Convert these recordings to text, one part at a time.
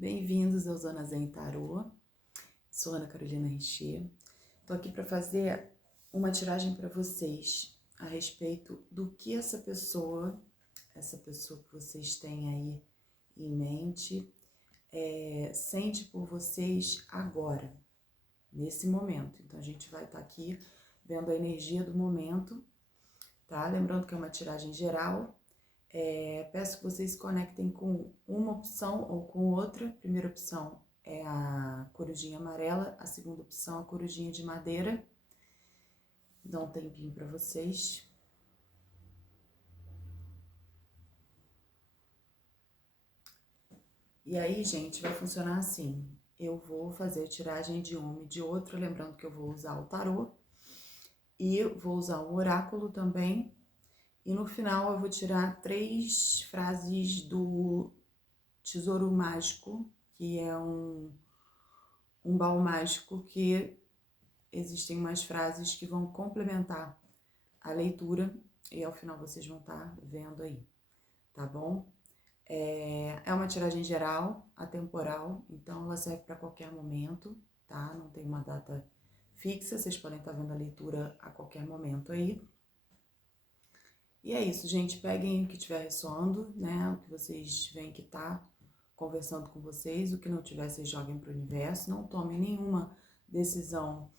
Bem-vindos ao Zona Zen Tarô. Sou Ana Carolina Richer. Estou aqui para fazer uma tiragem para vocês a respeito do que essa pessoa que vocês têm aí em mente, sente por vocês agora, nesse momento. Então a gente vai estar aqui vendo a energia do momento, tá? Lembrando que é uma tiragem geral. Peço que vocês se conectem com uma opção ou com outra. A primeira opção é a corujinha amarela, a segunda opção é a corujinha de madeira. Dá um tempinho para vocês. E aí, gente, vai funcionar assim. Eu vou fazer tiragem de um e de outro, lembrando que eu vou usar o tarô e vou usar o oráculo também. E no final eu vou tirar 3 frases do Tesouro Mágico, que é um baú mágico que existem umas frases que vão complementar a leitura e ao final vocês vão estar vendo aí, tá bom? É uma tiragem geral, atemporal, então ela serve para qualquer momento, tá? Não tem uma data fixa, vocês podem estar vendo a leitura a qualquer momento aí. E é isso, gente, peguem o que estiver ressoando, né? O que vocês veem que tá conversando com vocês, o que não tiver, vocês joguem para o universo, não tomem nenhuma decisão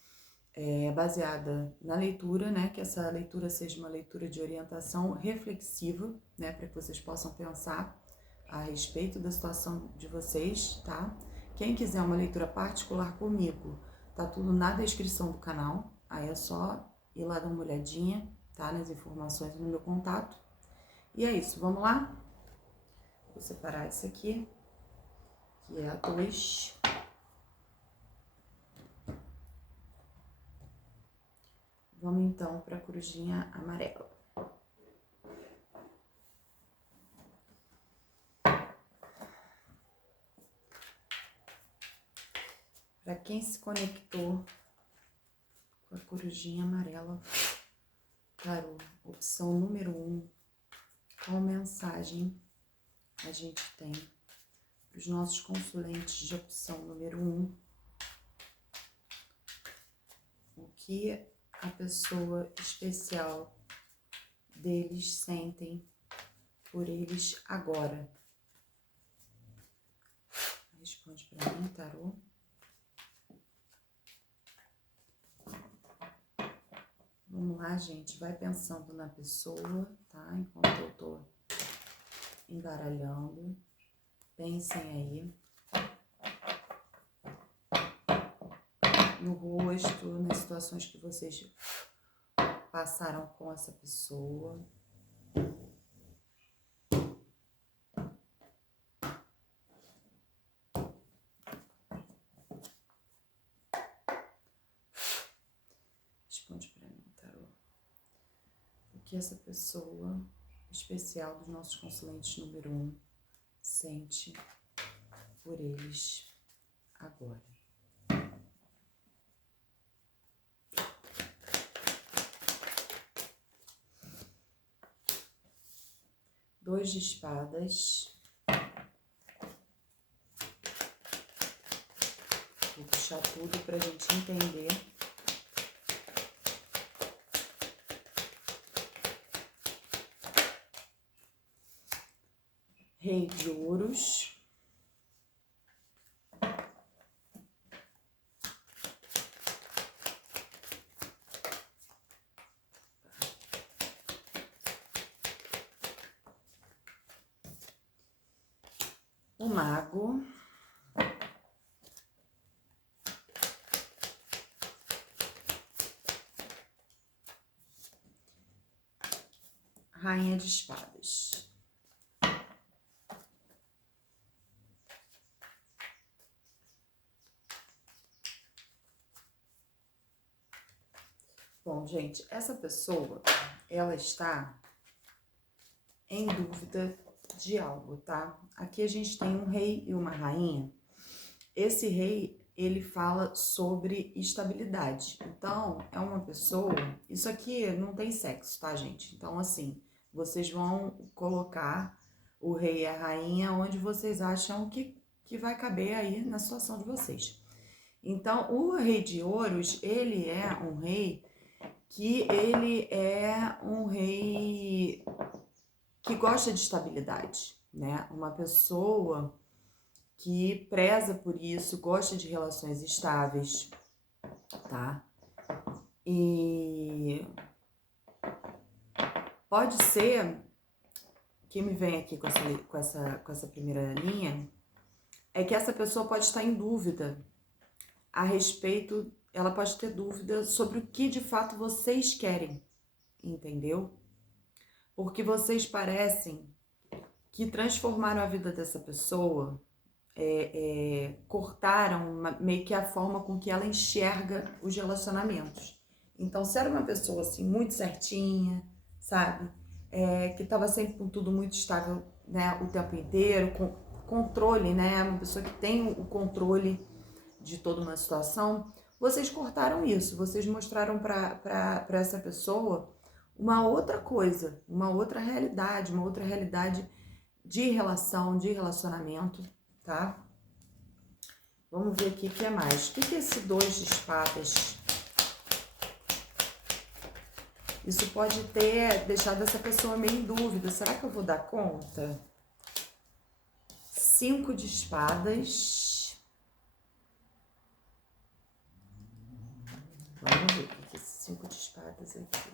baseada na leitura, né? Que essa leitura seja uma leitura de orientação reflexiva, né? Para que vocês possam pensar a respeito da situação de vocês, tá? Quem quiser uma leitura particular comigo, tá tudo na descrição do canal, aí é só ir lá dar uma olhadinha, tá? Nas informações no meu contato. E é isso, vamos lá? Vou separar isso aqui, que é a 2. Vamos então para a corujinha amarela. Para quem se conectou com a corujinha amarela, tarô, opção número 1, qual mensagem a gente tem para os nossos consulentes de opção número 1? O que a pessoa especial deles sentem por eles agora? Responde para mim, tarô. Vamos lá, gente, vai pensando na pessoa, tá? Enquanto eu tô embaralhando. Pensem aí no rosto, nas situações que vocês passaram com essa pessoa. Responde para mim, tarô. O que essa pessoa especial dos nossos consulentes número 1 sente por eles agora? Dois de espadas. Vou puxar tudo pra gente entender. Rei de ouros. O mago. Rainha de espadas. Bom, gente, essa pessoa, ela está em dúvida de algo, tá? Aqui a gente tem um rei e uma rainha. Esse rei, ele fala sobre estabilidade. Então, é uma pessoa... Isso aqui não tem sexo, tá, gente? Então, assim, vocês vão colocar o rei e a rainha onde vocês acham que que vai caber aí na situação de vocês. Então, o Rei de Ouros, ele é um rei que que gosta de estabilidade, né? Uma pessoa que preza por isso, gosta de relações estáveis, tá? E pode ser que me vem aqui com essa primeira linha, é que essa pessoa pode estar em dúvida a respeito, ela pode ter dúvida sobre o que de fato vocês querem, entendeu? Porque vocês parecem que transformaram a vida dessa pessoa, cortaram meio que a forma com que ela enxerga os relacionamentos. Então, se era uma pessoa assim, muito certinha, sabe? Que estava sempre com tudo muito estável, né, o tempo inteiro, com controle, né? Uma pessoa que tem o controle de toda uma situação, vocês cortaram isso, vocês mostraram para essa pessoa uma outra coisa, uma outra realidade de relação, de relacionamento, tá? Vamos ver aqui o que é mais. O que é esse 2 de espadas? Isso pode ter deixado essa pessoa meio em dúvida. Será que eu vou dar conta? 5 de espadas. Vamos ver o que é esse 5 de espadas aqui.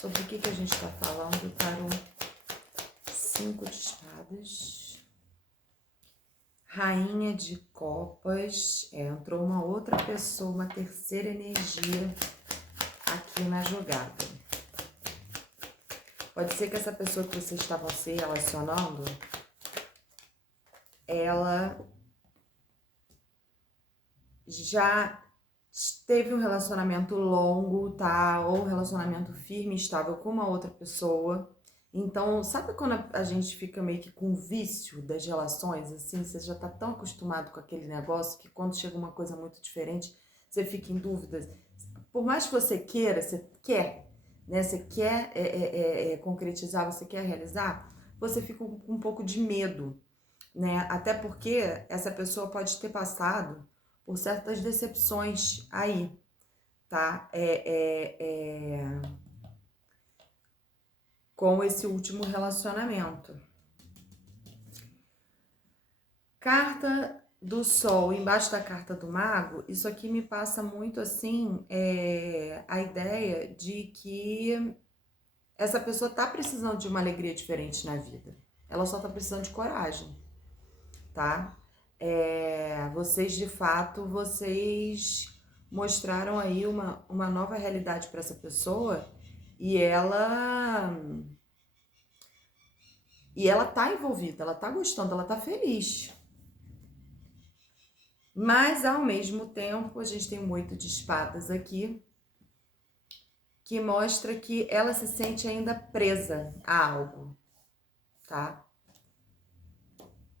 Sobre o que a gente está falando, tarô? 5 de espadas. Rainha de copas. Entrou uma outra pessoa, uma terceira energia aqui na jogada. Pode ser que essa pessoa que vocês estavam se relacionando, ela já teve um relacionamento longo, tá? Ou um relacionamento firme e estável com uma outra pessoa. Então, sabe quando a gente fica meio que com vício das relações, assim? Você já tá tão acostumado com aquele negócio que quando chega uma coisa muito diferente, você fica em dúvida. Por mais que você queira, você quer, né? Você quer concretizar, você quer realizar, você fica com um pouco de medo, né? Até porque essa pessoa pode ter passado por certas decepções aí, tá? Com esse último relacionamento. Carta do Sol embaixo da carta do Mago, isso aqui me passa muito assim, a ideia de que essa pessoa tá precisando de uma alegria diferente na vida. Ela só tá precisando de coragem, tá? Vocês, de fato, vocês mostraram aí uma nova realidade para essa pessoa e ela tá envolvida, ela tá gostando, ela tá feliz. Mas, ao mesmo tempo, a gente tem um 8 de espadas aqui, que mostra que ela se sente ainda presa a algo, tá?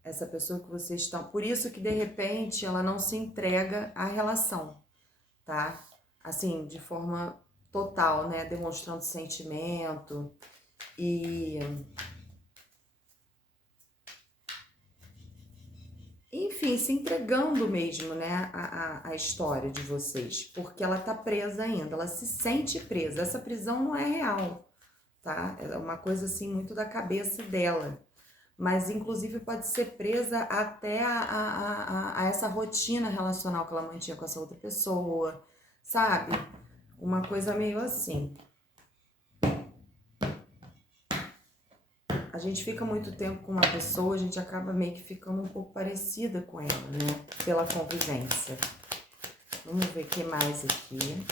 Essa pessoa que vocês estão... Por isso que, de repente, ela não se entrega à relação, tá? Assim, de forma total, né? Demonstrando sentimento e... Enfim, se entregando mesmo, né, a história de vocês, porque ela tá presa ainda, ela se sente presa. Essa prisão não é real, tá? É uma coisa assim muito da cabeça dela, mas inclusive pode ser presa até a essa rotina relacional que ela mantinha com essa outra pessoa, sabe? Uma coisa meio assim. A gente fica muito tempo com uma pessoa, a gente acaba meio que ficando um pouco parecida com ela, né? Pela convivência. Vamos ver o que mais aqui.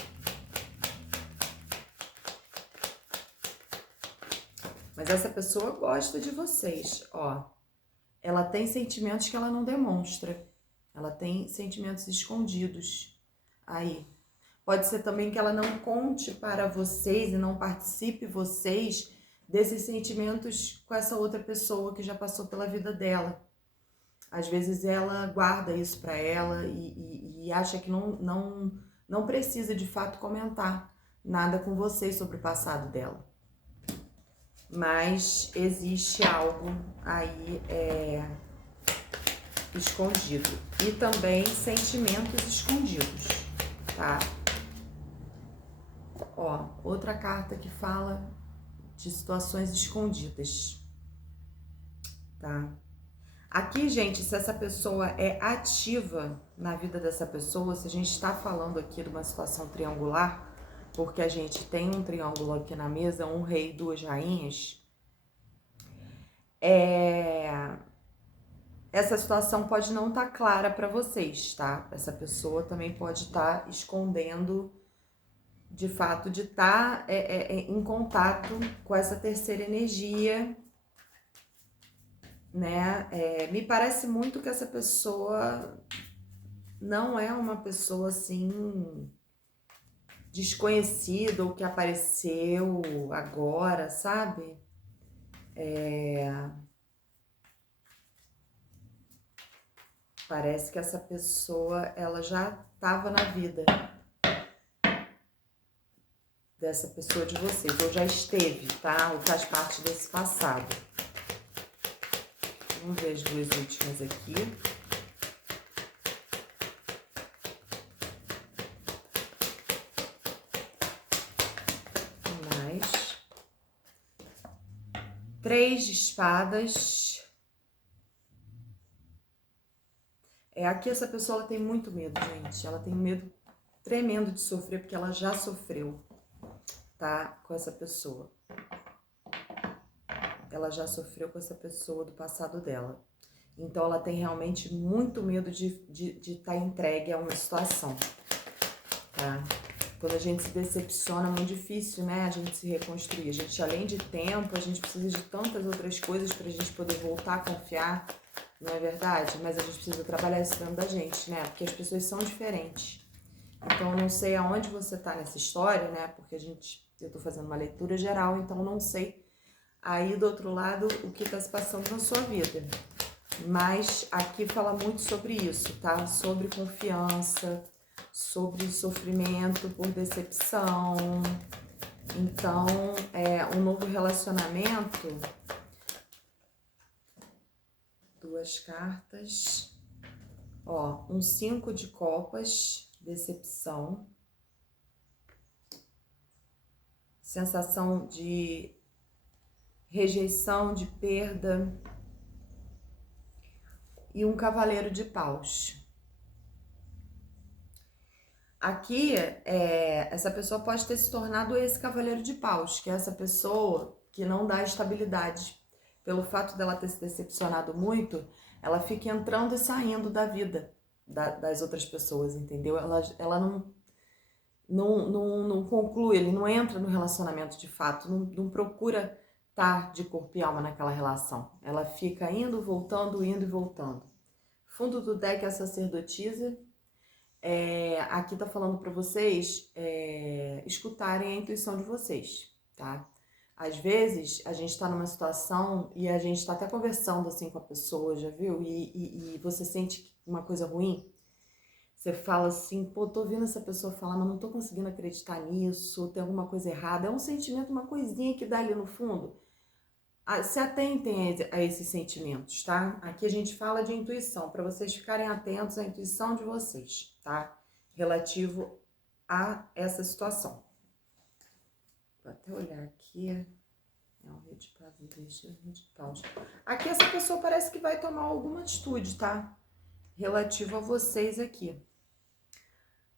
Mas essa pessoa gosta de vocês, ó. Ela tem sentimentos que ela não demonstra. Ela tem sentimentos escondidos aí. Pode ser também que ela não conte para vocês e não participe vocês desses sentimentos com essa outra pessoa que já passou pela vida dela. Às vezes ela guarda isso para ela e acha que não precisa de fato comentar nada com vocês sobre o passado dela. Mas existe algo aí escondido. E também sentimentos escondidos, tá? Ó, outra carta que fala de situações escondidas, tá? Aqui, gente, se essa pessoa é ativa na vida dessa pessoa, se a gente está falando aqui de uma situação triangular, porque a gente tem um triângulo aqui na mesa, um rei e duas rainhas, essa situação pode não estar clara para vocês, tá? Essa pessoa também pode estar escondendo, de fato, de estar em contato com essa terceira energia, né? Me parece muito que essa pessoa não é uma pessoa assim desconhecida ou que apareceu agora, sabe? Parece que essa pessoa ela já estava na vida dessa pessoa de vocês, ou já esteve, tá? Ou faz parte desse passado. Vamos ver as duas últimas aqui. Mais. 3 de espadas. Aqui essa pessoa ela tem muito medo, gente. Ela tem medo tremendo de sofrer, porque ela já sofreu, tá? Com essa pessoa. Ela já sofreu com essa pessoa do passado dela. Então, ela tem realmente muito medo de estar entregue a uma situação, tá? Quando a gente se decepciona, é muito difícil, né? A gente se reconstruir. A gente, além de tempo, a gente precisa de tantas outras coisas pra gente poder voltar a confiar, não é verdade? Mas a gente precisa trabalhar isso dentro da gente, né? Porque as pessoas são diferentes. Então, eu não sei aonde você tá nessa história, né? Porque eu tô fazendo uma leitura geral, então eu não sei aí do outro lado o que tá se passando na sua vida. Mas aqui fala muito sobre isso, tá? Sobre confiança, sobre sofrimento por decepção. Então, um novo relacionamento. 2 cartas. Ó, um 5 de copas, decepção. Sensação de rejeição, de perda. E um cavaleiro de paus. Aqui, essa pessoa pode ter se tornado esse cavaleiro de paus, que é essa pessoa que não dá estabilidade. Pelo fato dela ter se decepcionado muito, ela fica entrando e saindo da vida das outras pessoas, entendeu? Ela não conclui, ele não entra no relacionamento de fato, não procura estar de corpo e alma naquela relação. Ela fica indo, voltando, indo e voltando. Fundo do deck é a sacerdotisa. Aqui tá falando para vocês escutarem a intuição de vocês, tá? Às vezes a gente tá numa situação e a gente tá até conversando assim com a pessoa, já viu? E você sente uma coisa ruim. Você fala assim, pô, tô ouvindo essa pessoa falar, mas não tô conseguindo acreditar nisso, tem alguma coisa errada. É um sentimento, uma coisinha que dá ali no fundo. Se atentem a esses sentimentos, tá? Aqui a gente fala de intuição, para vocês ficarem atentos à intuição de vocês, tá? Relativo a essa situação. Vou até olhar aqui. É um rei de paus, um rei de paus. Aqui essa pessoa parece que vai tomar alguma atitude, tá? Relativo a vocês aqui.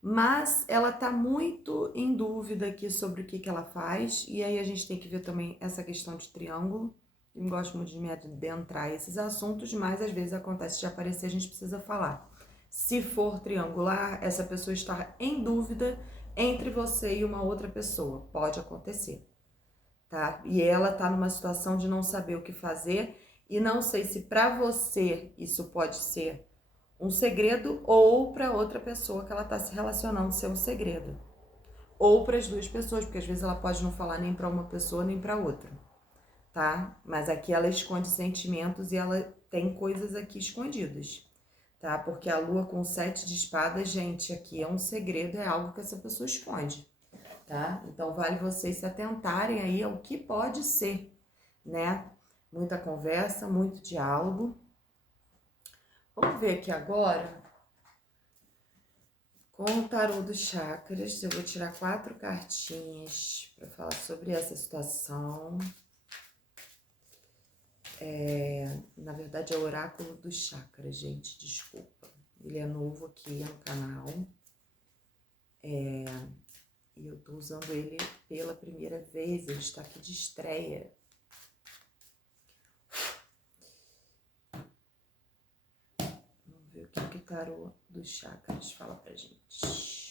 Mas ela tá muito em dúvida aqui sobre o que ela faz. E aí a gente tem que ver também essa questão de triângulo. Eu não gosto muito de me adentrar esses assuntos, mas às vezes acontece de aparecer, a gente precisa falar. Se for triangular, essa pessoa está em dúvida entre você e uma outra pessoa. Pode acontecer, tá? E ela tá numa situação de não saber o que fazer e não sei se para você isso pode ser um segredo ou para outra pessoa que ela tá se relacionando ser um segredo. Ou para as duas pessoas, porque às vezes ela pode não falar nem para uma pessoa nem para outra, tá? Mas aqui ela esconde sentimentos e ela tem coisas aqui escondidas, tá? Porque a lua com 7 de espadas, gente, aqui é um segredo, é algo que essa pessoa esconde, tá? Então vale vocês se atentarem aí ao que pode ser, né? Muita conversa, muito diálogo. Vamos ver aqui agora, com o tarô dos chakras, eu vou tirar 4 cartinhas para falar sobre essa situação. Na verdade é o oráculo dos chakras, gente, desculpa. Ele é novo aqui no canal. E eu tô usando ele pela primeira vez, ele está aqui de estreia. Vamos ver o que o tarô dos chakras fala pra gente.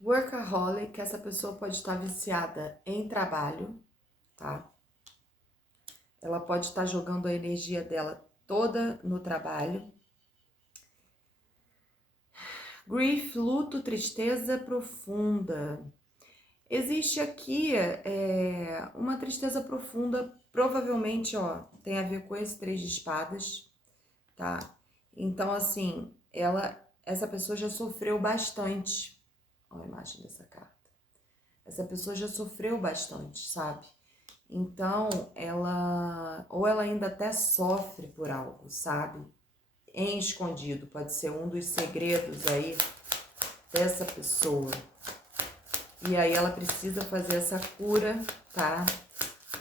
Workaholic, essa pessoa pode estar viciada em trabalho, tá? Ela pode estar jogando a energia dela toda no trabalho. Grief, luto, tristeza profunda. Existe aqui uma tristeza profunda, provavelmente, ó, tem a ver com esse 3 de espadas, tá? Então, assim, essa pessoa já sofreu bastante. Olha a imagem dessa carta. Essa pessoa já sofreu bastante, sabe? Então, ou ela ainda até sofre por algo, sabe? Em escondido, pode ser um dos segredos aí dessa pessoa. E aí ela precisa fazer essa cura, tá?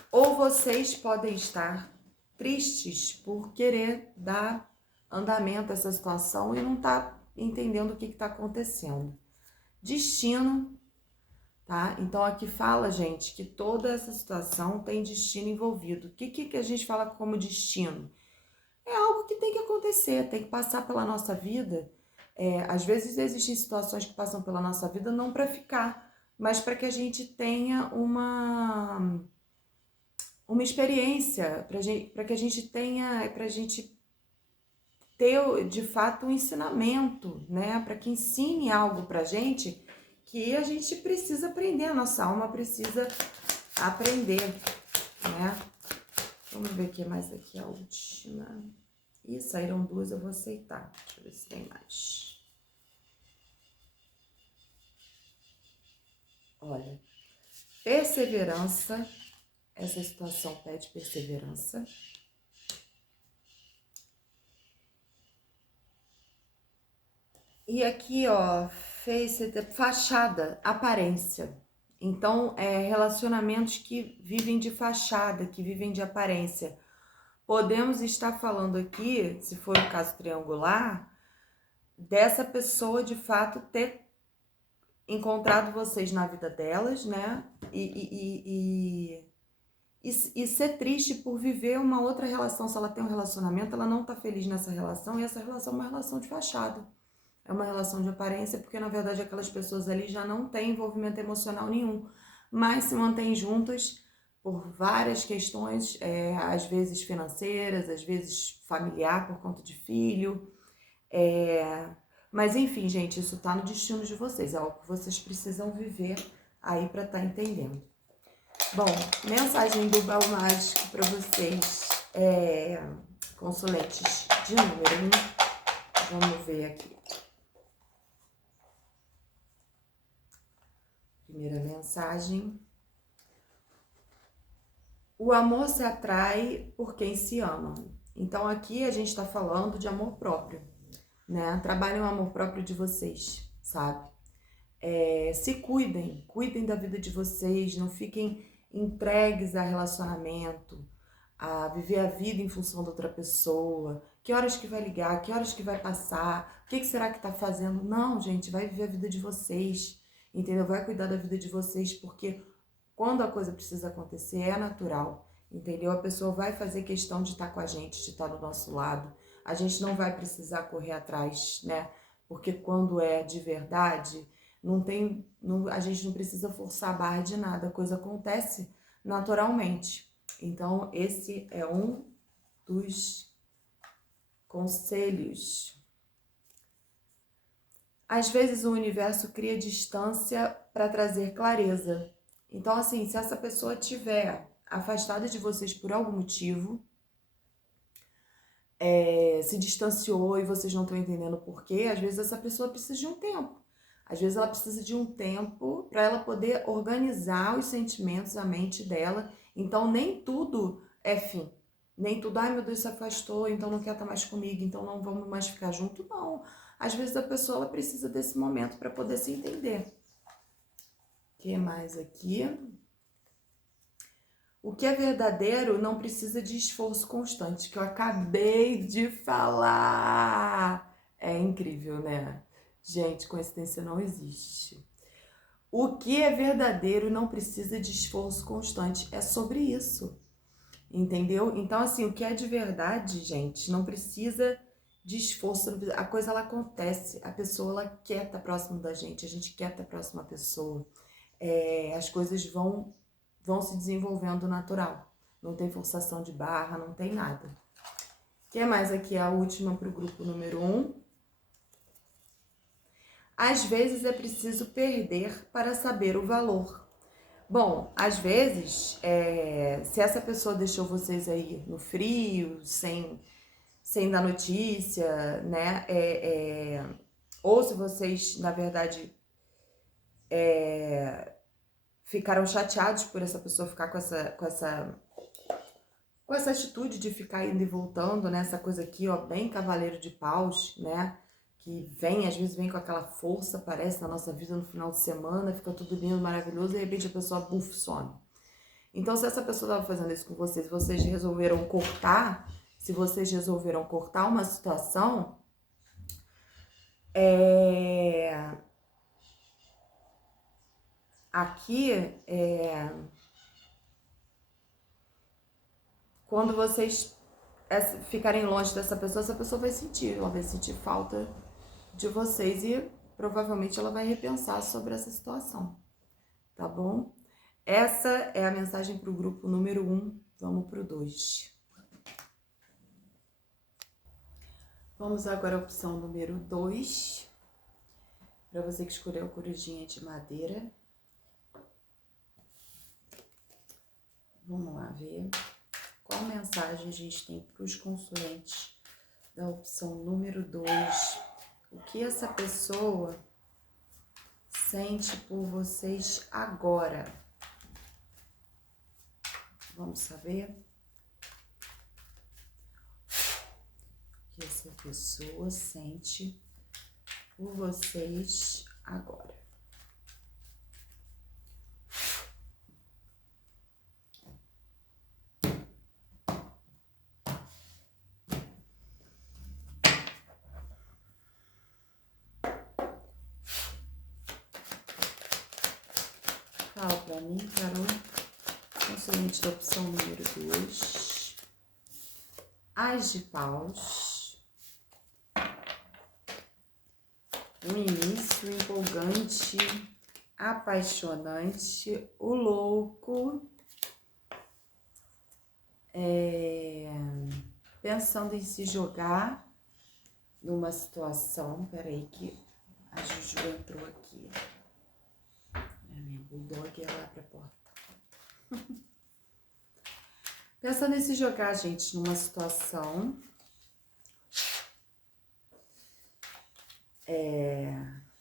Ou vocês podem estar tristes por querer dar andamento a essa situação e não tá entendendo o que tá acontecendo. Destino, tá? Então aqui fala, gente, que toda essa situação tem destino envolvido. O que a gente fala como destino? É algo que tem que acontecer, tem que passar pela nossa vida. Às vezes existem situações que passam pela nossa vida não para ficar, mas para que a gente tenha uma experiência, para que a gente tenha, para a gente ter de fato um ensinamento, né? Para que ensine algo para a gente que a gente precisa aprender, a nossa alma precisa aprender, né? Vamos ver o que mais aqui, a última. Ih, saíram 2, eu vou aceitar. Deixa eu ver se tem mais. Olha, perseverança. Essa situação pede perseverança. E aqui, ó, fachada, aparência. Então, relacionamentos que vivem de fachada, que vivem de aparência. Podemos estar falando aqui, se for o caso triangular, dessa pessoa de fato ter encontrado vocês na vida delas, né? E ser triste por viver uma outra relação. Se ela tem um relacionamento, ela não tá feliz nessa relação, e essa relação é uma relação de fachada. É uma relação de aparência, porque na verdade aquelas pessoas ali já não têm envolvimento emocional nenhum, mas se mantêm juntas por várias questões, às vezes financeiras, às vezes familiar por conta de filho. Mas enfim, gente, isso tá no destino de vocês, é algo que vocês precisam viver aí para estar entendendo. Bom, mensagem do baú mágico para vocês, consoletes de número 1. Vamos ver aqui. Primeira mensagem. O amor se atrai por quem se ama. Então aqui a gente está falando de amor próprio, né? Trabalhem o amor próprio de vocês, sabe? Se cuidem da vida de vocês, não fiquem entregues a relacionamento, a viver a vida em função da outra pessoa. Que horas que vai ligar, que horas que vai passar, o que será que tá fazendo? Não, gente, vai viver a vida de vocês, entendeu? Vai cuidar da vida de vocês, porque quando a coisa precisa acontecer, é natural, entendeu? A pessoa vai fazer questão de estar com a gente, de estar do nosso lado. A gente não vai precisar correr atrás, né? Porque quando é de verdade, a gente não precisa forçar a barra de nada, a coisa acontece naturalmente. Então, esse é um dos conselhos. Às vezes o universo cria distância para trazer clareza. Então, assim, se essa pessoa estiver afastada de vocês por algum motivo, se distanciou e vocês não estão entendendo por quê, às vezes essa pessoa precisa de um tempo. Às vezes ela precisa de um tempo para ela poder organizar os sentimentos, a mente dela. Então nem tudo é fim. Nem tudo, ai meu Deus, se afastou, então não quer estar mais comigo, então não vamos mais ficar junto. Não. Às vezes a pessoa ela precisa desse momento para poder se entender. O que mais aqui? O que é verdadeiro não precisa de esforço constante, que eu acabei de falar. É incrível, né? Gente, coincidência não existe. O que é verdadeiro não precisa de esforço constante. É sobre isso. Entendeu? Então, assim, o que é de verdade, gente, não precisa de esforço. A coisa, ela acontece. A pessoa, ela quer estar próximo da gente. A gente quer estar próximo da pessoa. As coisas vão se desenvolvendo natural. Não tem forçação de barra, não tem nada. O que mais aqui? A última para o grupo número 1. Às vezes é preciso perder para saber o valor. Bom, às vezes, se essa pessoa deixou vocês aí no frio, sem dar notícia, né? Ou se vocês, na verdade, ficaram chateados por essa pessoa ficar com essa atitude de ficar indo e voltando, né? Essa coisa aqui, ó, bem cavaleiro de paus, né? Que vem, às vezes vem com aquela força, parece, na nossa vida no final de semana, fica tudo lindo, maravilhoso, e de repente a pessoa, buf, some. Então, se essa pessoa estava fazendo isso com vocês, vocês resolveram cortar, se vocês resolveram cortar uma situação, aqui, quando vocês ficarem longe dessa pessoa, essa pessoa vai sentir, ela vai sentir falta de vocês e provavelmente ela vai repensar sobre essa situação, tá bom? Essa é a mensagem para o grupo número 1, vamos para o 2. Vamos agora à opção número 2, para você que escolheu corujinha de madeira. Vamos lá ver qual mensagem a gente tem para os consulentes da opção número 2. O que essa pessoa sente por vocês agora? Vamos saber? O que essa pessoa sente por vocês agora? Fala pra mim, Carol. Consulente da opção número 2. As de paus. Um início empolgante, apaixonante, o louco. Pensando em se jogar numa situação. Peraí que a Juju entrou aqui. A minha bulldog ela abre a porta. Pensando em se jogar, gente, numa situação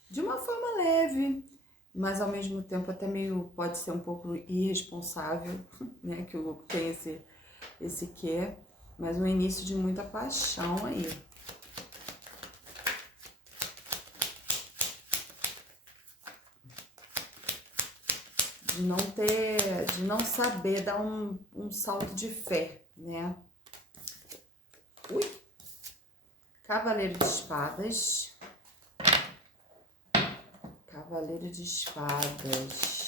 de uma forma leve, mas ao mesmo tempo até meio, pode ser um pouco irresponsável, né? Que o louco tem esse quê, mas um início de muita paixão aí. De não saber dar um salto de fé, né? Ui! Cavaleiro de espadas. Cavaleiro de espadas.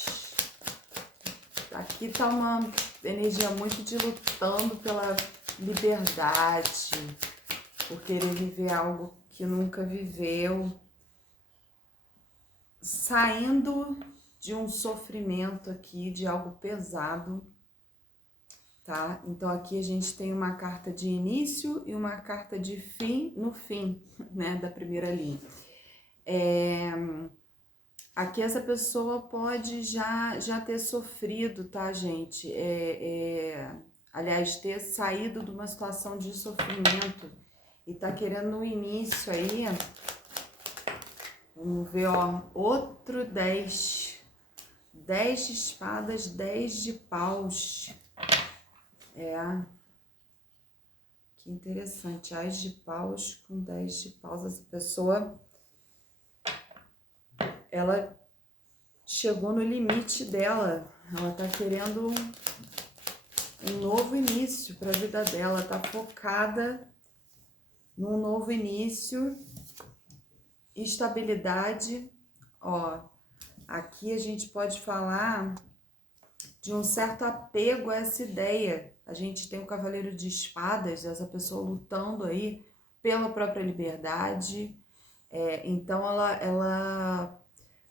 Aqui tá uma energia muito de lutando pela liberdade, por querer viver algo que nunca viveu, saindo de um sofrimento aqui, de algo pesado, tá? Então aqui a gente tem uma carta de início e uma carta de fim no fim, né, da primeira linha. Aqui essa pessoa pode já ter sofrido, tá, gente? aliás, ter saído de uma situação de sofrimento e tá querendo no início aí, vamos ver, ó, outro 10. 10 de espadas, 10 de paus. Que interessante, Ás de paus com 10 de paus. Essa pessoa, ela chegou no limite dela. Ela tá querendo um novo início para a vida dela. Tá focada num novo início, estabilidade. Ó, aqui a gente pode falar de um certo apego a essa ideia. A gente tem o Cavaleiro de Espadas, essa pessoa lutando aí pela própria liberdade. Então ela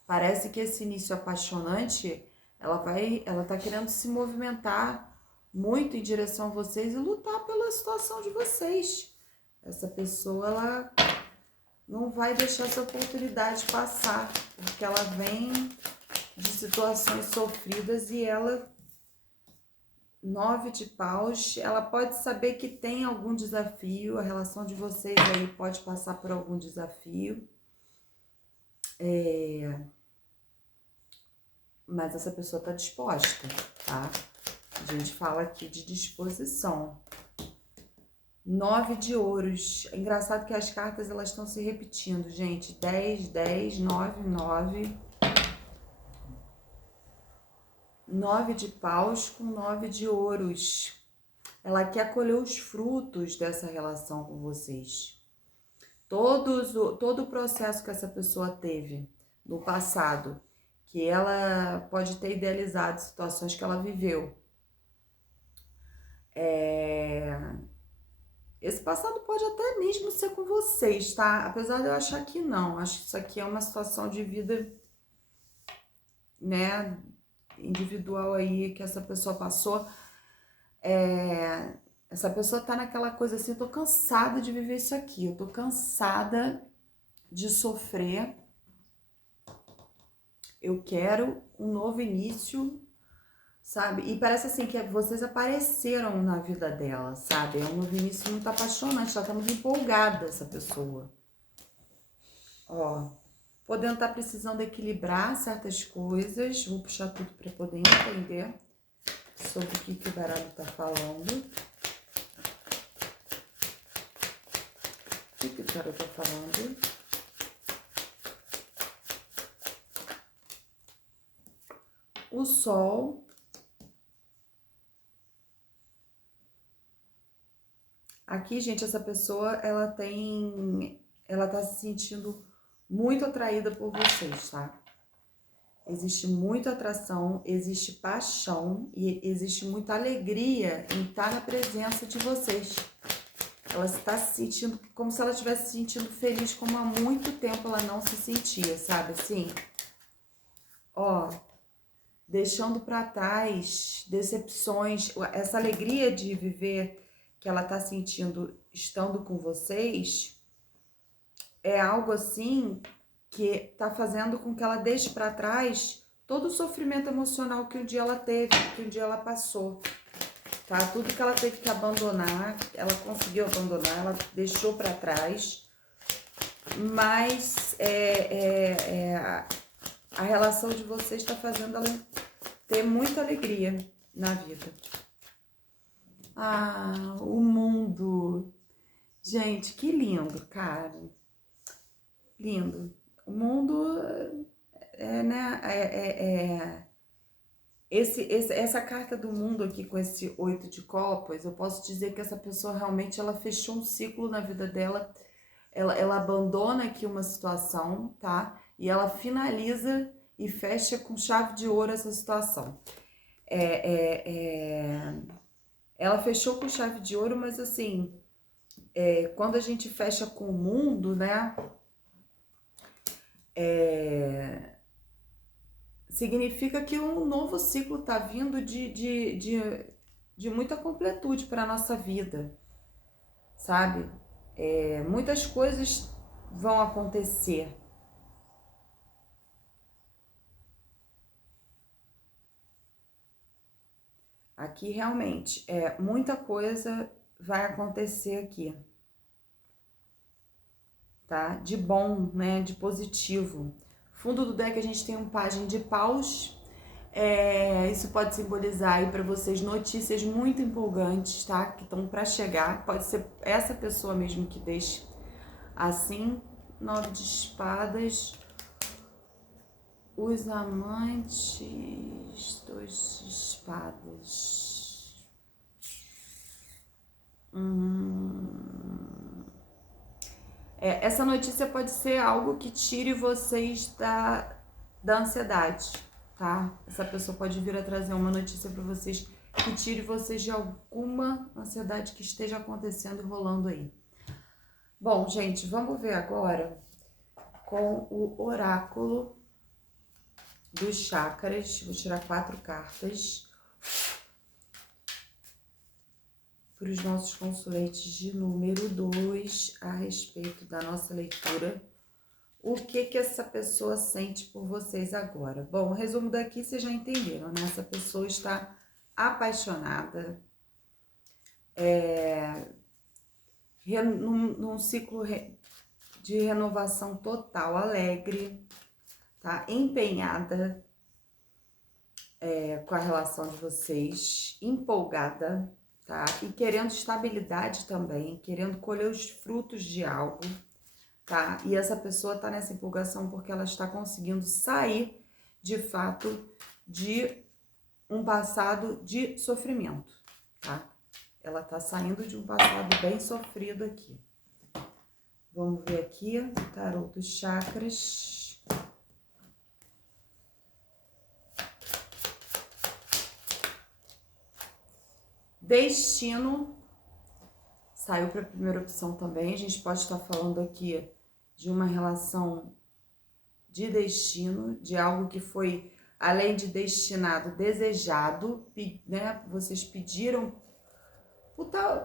parece que esse início apaixonante, ela tá querendo se movimentar muito em direção a vocês e lutar pela situação de vocês. Essa pessoa, ela não vai deixar essa oportunidade passar, porque ela vem de situações sofridas e ela, 9 de paus, ela pode saber que tem algum desafio, a relação de vocês aí pode passar por algum desafio, mas essa pessoa tá disposta, tá? A gente fala aqui de disposição. 9 de ouros. É engraçado que as cartas, elas estão se repetindo, gente. 10, 10, 9, 9. 9 de paus com 9 de ouros. Ela quer colher os frutos dessa relação com vocês. Todo o processo que essa pessoa teve no passado, que ela pode ter idealizado situações que ela viveu. Esse passado pode até mesmo ser com vocês, tá? Apesar de eu achar que não. Acho que isso aqui é uma situação de vida, né, individual aí que essa pessoa passou. Essa pessoa tá naquela coisa assim, eu tô cansada de viver isso aqui, eu tô cansada de sofrer, eu quero um novo início, sabe? E parece assim que vocês apareceram na vida dela, sabe? É um novo início muito apaixonante, ela tá muito empolgada, essa pessoa. Ó, podendo estar precisando equilibrar certas coisas, vou puxar tudo para poder entender sobre o que o baralho tá falando. O que o tarô tá falando? O sol. Aqui, gente, essa pessoa, ela tá se sentindo muito atraída por vocês, tá? Existe muita atração, existe paixão e existe muita alegria em estar na presença de vocês. Ela está se sentindo como se ela estivesse se sentindo feliz, como há muito tempo ela não se sentia, sabe assim? Ó, deixando para trás decepções, essa alegria de viver que ela tá sentindo estando com vocês é algo assim que tá fazendo com que ela deixe para trás todo o sofrimento emocional que um dia ela teve, que um dia ela passou, tá? Tudo que ela teve que abandonar, ela conseguiu abandonar, ela deixou para trás, mas a relação de vocês está fazendo ela ter muita alegria na vida. Ah, o mundo. Gente, que lindo, cara. Lindo. O mundo né? Essa carta do mundo aqui com esse 8 de copas, eu posso dizer que essa pessoa realmente ela fechou um ciclo na vida dela. Ela abandona aqui uma situação, tá? E ela finaliza e fecha com chave de ouro essa situação. Ela fechou com chave de ouro, mas assim, quando a gente fecha com o mundo, né? Significa que um novo ciclo tá vindo de muita completude para a nossa vida, sabe? Muitas coisas vão acontecer. Aqui realmente muita coisa vai acontecer aqui, tá? De bom, né? De positivo. Fundo do deck a gente tem um pajem de paus. Isso pode simbolizar aí para vocês notícias muito empolgantes, tá? Que estão para chegar. Pode ser essa pessoa mesmo que deixe assim. 9 de espadas. Os amantes, 2 de espadas. Essa notícia pode ser algo que tire vocês da ansiedade, tá? Essa pessoa pode vir a trazer uma notícia para vocês que tire vocês de alguma ansiedade que esteja acontecendo e rolando aí. Bom, gente, vamos ver agora com o oráculo dos chakras. Vou tirar 4 cartas para os nossos consulentes de número 2 a respeito da nossa leitura. O que essa pessoa sente por vocês agora? Bom, o resumo daqui vocês já entenderam, né? Essa pessoa está apaixonada, num ciclo de renovação total, alegre, tá? Empenhada com a relação de vocês, empolgada, tá? E querendo estabilidade também, querendo colher os frutos de algo, tá? E essa pessoa tá nessa empolgação porque ela está conseguindo sair, de fato, de um passado de sofrimento, tá? Ela tá saindo de um passado bem sofrido aqui. Vamos ver aqui, tarô dos chakras. Destino saiu para a primeira opção também. A gente pode estar falando aqui de uma relação de destino, de algo que foi, além de destinado, desejado, né? Vocês pediram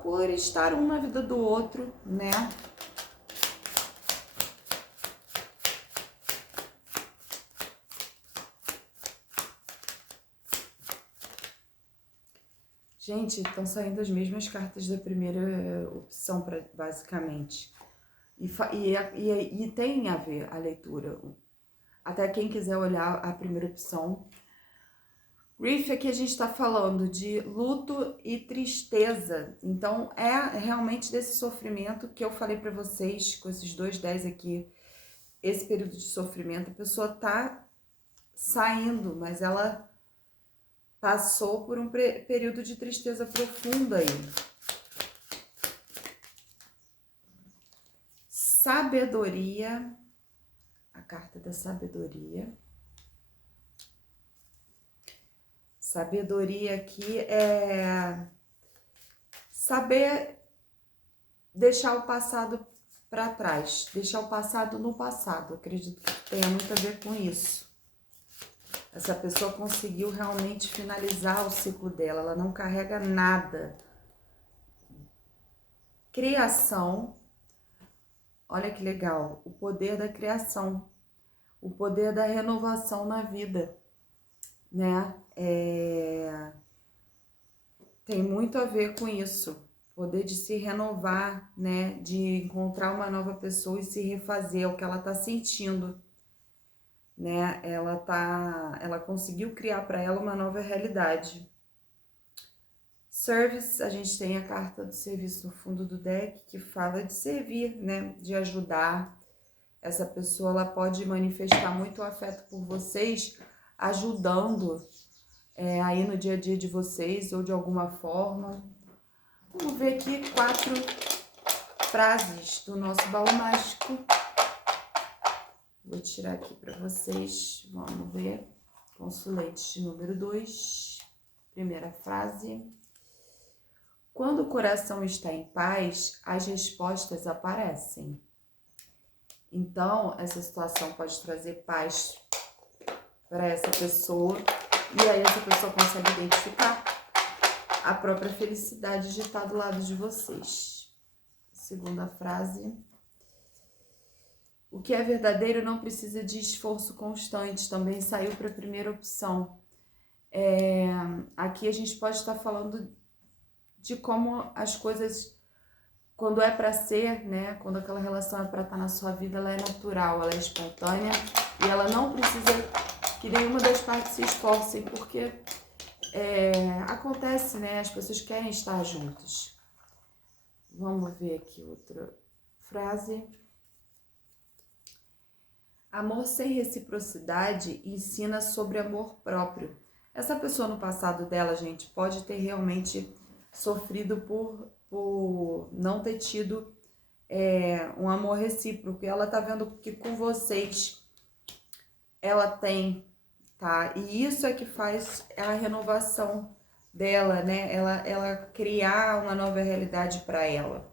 por estar um na vida do outro, né? Gente, estão saindo as mesmas cartas da primeira opção, basicamente. E tem a ver a leitura. Até quem quiser olhar a primeira opção. Grief, aqui a gente está falando de luto e tristeza. Então, é realmente desse sofrimento que eu falei para vocês, com esses 2 10 aqui, esse período de sofrimento, a pessoa tá saindo, mas ela passou por um período de tristeza profunda aí. Sabedoria, a carta da sabedoria. Sabedoria aqui é saber deixar o passado para trás, deixar o passado no passado. Acredito que tenha muito a ver com isso. Essa pessoa conseguiu realmente finalizar o ciclo dela, ela não carrega nada. Criação, olha que legal, o poder da criação, o poder da renovação na vida, né? Tem muito a ver com isso, poder de se renovar, né? De encontrar uma nova pessoa e se refazer, é o que ela tá sentindo. Né? Ela conseguiu criar para ela uma nova realidade. Service, a gente tem a carta do serviço no fundo do deck, que fala de servir, né? De ajudar. Essa pessoa, ela pode manifestar muito afeto por vocês, ajudando aí no dia a dia de vocês, ou de alguma forma. Vamos ver aqui 4 frases do nosso baú mágico. Vou tirar aqui para vocês, vamos ver. Consulente de número 2, primeira frase. Quando o coração está em paz, as respostas aparecem. Então, essa situação pode trazer paz para essa pessoa. E aí essa pessoa consegue identificar a própria felicidade de estar do lado de vocês. Segunda frase. O que é verdadeiro não precisa de esforço constante, também saiu para a primeira opção. Aqui a gente pode estar falando de como as coisas, quando é para ser, né? Quando aquela relação é para estar na sua vida, ela é natural, ela é espontânea e ela não precisa que nenhuma das partes se esforcem, porque acontece, né? As pessoas querem estar juntas. Vamos ver aqui outra frase. Amor sem reciprocidade ensina sobre amor próprio. Essa pessoa no passado dela, gente, pode ter realmente sofrido por não ter tido um amor recíproco. E ela tá vendo que com vocês ela tem, tá? E isso é que faz a renovação dela, né? Ela criar uma nova realidade para ela,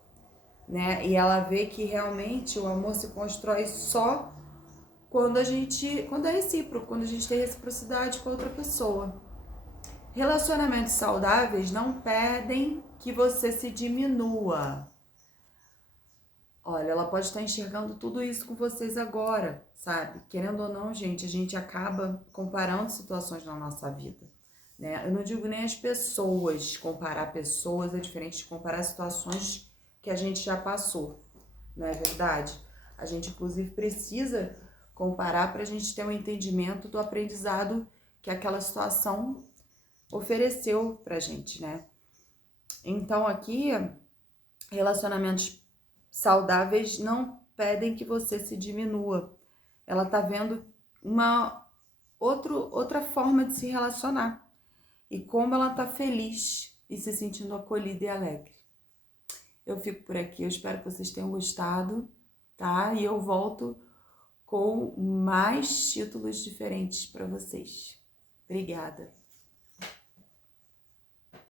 né? E ela vê que realmente o amor se constrói só quando é recíproco, quando a gente tem reciprocidade com a outra pessoa. Relacionamentos saudáveis não pedem que você se diminua. Olha, ela pode estar enxergando tudo isso com vocês agora, sabe? Querendo ou não, gente, a gente acaba comparando situações na nossa vida, né? Eu não digo nem as pessoas, comparar pessoas é diferente de comparar situações que a gente já passou, não é verdade? A gente, inclusive, precisa comparar para a gente ter um entendimento do aprendizado que aquela situação ofereceu pra gente, né? Então, aqui, relacionamentos saudáveis não pedem que você se diminua. Ela tá vendo uma outra forma de se relacionar e como ela tá feliz e se sentindo acolhida e alegre. Eu fico por aqui, eu espero que vocês tenham gostado, tá? E eu volto com mais títulos diferentes para vocês. Obrigada!